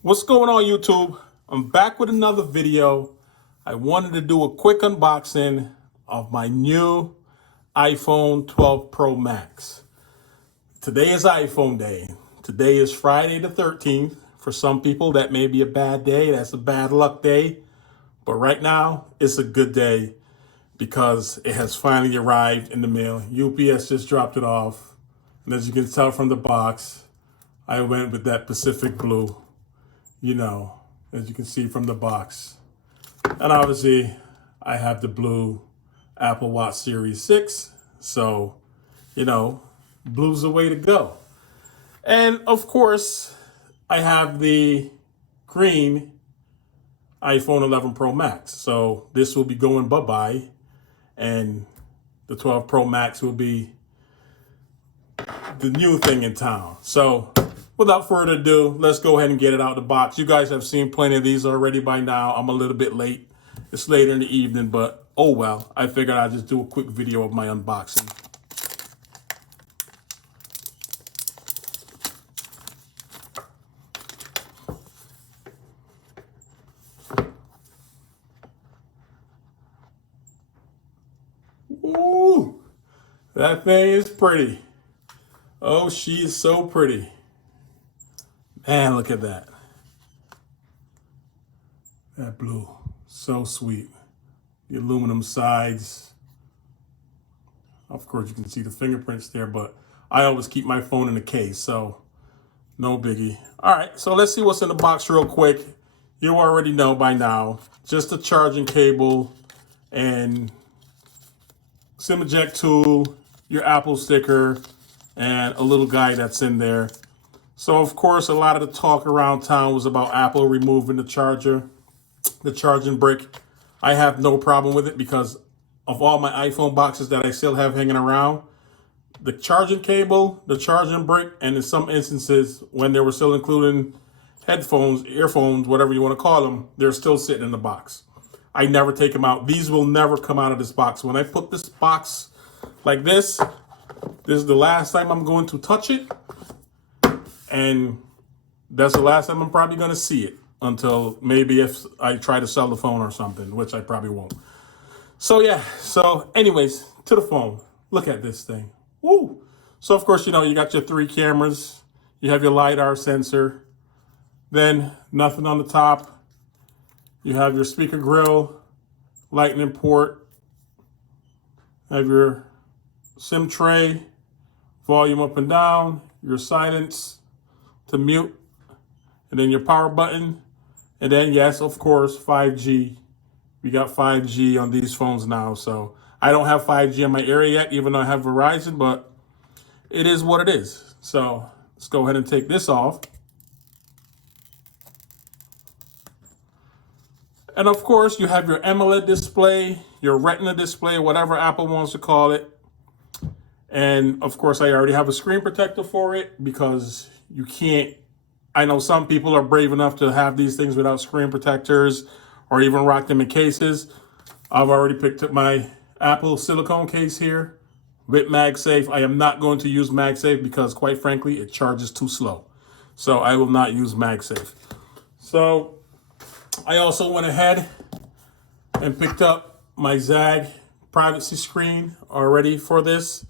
What's going on, YouTube? I'm back with another video. I wanted to do a quick unboxing of my new iPhone 12 Pro Max. Today is iPhone Day. Today is Friday the 13th. For some people, that may be a bad day. That's a bad luck day. But right now, it's a good day because it has finally arrived in the mail. UPS just dropped it off. And as you can tell from the box, I went with that Pacific Blue. As you can see from the box. And obviously, I have the blue Apple Watch Series 6. So, blue's the way to go. And of course, I have the green iPhone 11 Pro Max. So this will be going bye-bye. And the 12 Pro Max will be the new thing in town. So without further ado, let's go ahead and get it out of the box. You guys have seen plenty of these already by now. I'm a little bit late. It's later in the evening, but oh well. I figured I'd just do a quick video of my unboxing. Ooh, that thing is pretty. Oh, she is so pretty. Man, look at that. That blue, so sweet. The aluminum sides. Of course, you can see the fingerprints there, but I always keep my phone in the case, so no biggie. All right, so let's see what's in the box real quick. You already know by now, just a charging cable and SIM eject tool, your Apple sticker, and a little guy that's in there. So, of course, a lot of the talk around town was about Apple removing the charger, the charging brick. I have no problem with it because of all my iPhone boxes that I still have hanging around, the charging cable, the charging brick, and in some instances, when they were still including headphones, earphones, whatever you want to call them, they're still sitting in the box. I never take them out. These will never come out of this box. When I put this box like this is the last time I'm going to touch it. And that's the last time I'm probably going to see it until maybe if I try to sell the phone or something, which I probably won't. So, yeah. So, anyways, to the phone. Look at this thing. Woo! So, of course, you got your 3 cameras. You have your LiDAR sensor. Then, nothing on the top. You have your speaker grill, lightning port. Have your SIM tray, volume up and down, your silence to mute, and then your power button. And then, yes, of course, 5G. We got 5G on these phones now. So I don't have 5G in my area yet, even though I have Verizon, but it is what it is. So let's go ahead and take this off. And of course, you have your AMOLED display, your Retina display, whatever Apple wants to call it. And of course, I already have a screen protector for it because you can't. I know some people are brave enough to have these things without screen protectors or even rock them in cases. I've already picked up my Apple silicone case here with MagSafe. I am not going to use MagSafe because, quite frankly, it charges too slow. So I will not use MagSafe. So I also went ahead and picked up my ZAG privacy screen already for this.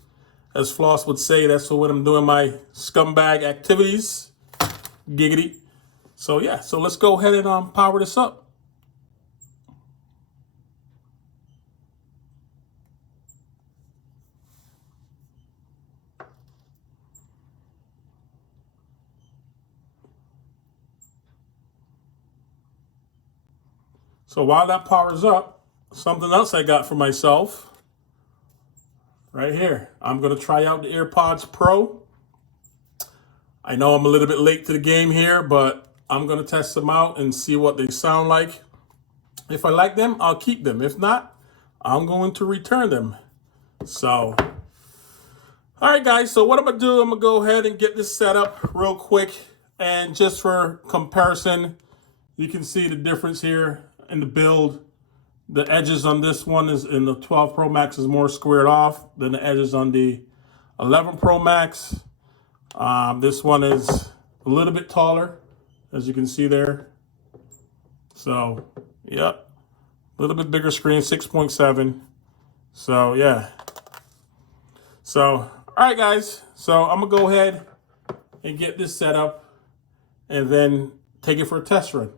As Floss would say, that's for when I'm doing my scumbag activities. Giggity. So yeah, so let's go ahead and power this up. So while that powers up, something else I got for myself right here. I'm going to try out the AirPods Pro. I know I'm a little bit late to the game here, but I'm going to test them out and see what they sound like. If I like them, I'll keep them. If not, I'm going to return them. So, all right, guys. So what I'm going to do, I'm going to go ahead and get this set up real quick. And just for comparison, you can see the difference here in the build. The edges on this one is in the 12 Pro Max is more squared off than the edges on the 11 Pro Max. This one is a little bit taller as you can see there. So, yep, a little bit bigger screen, 6.7. So, yeah. So, all right, guys. So, I'm going to go ahead and get this set up and then take it for a test run.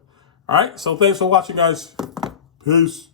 All right. So, thanks for watching, guys. Peace.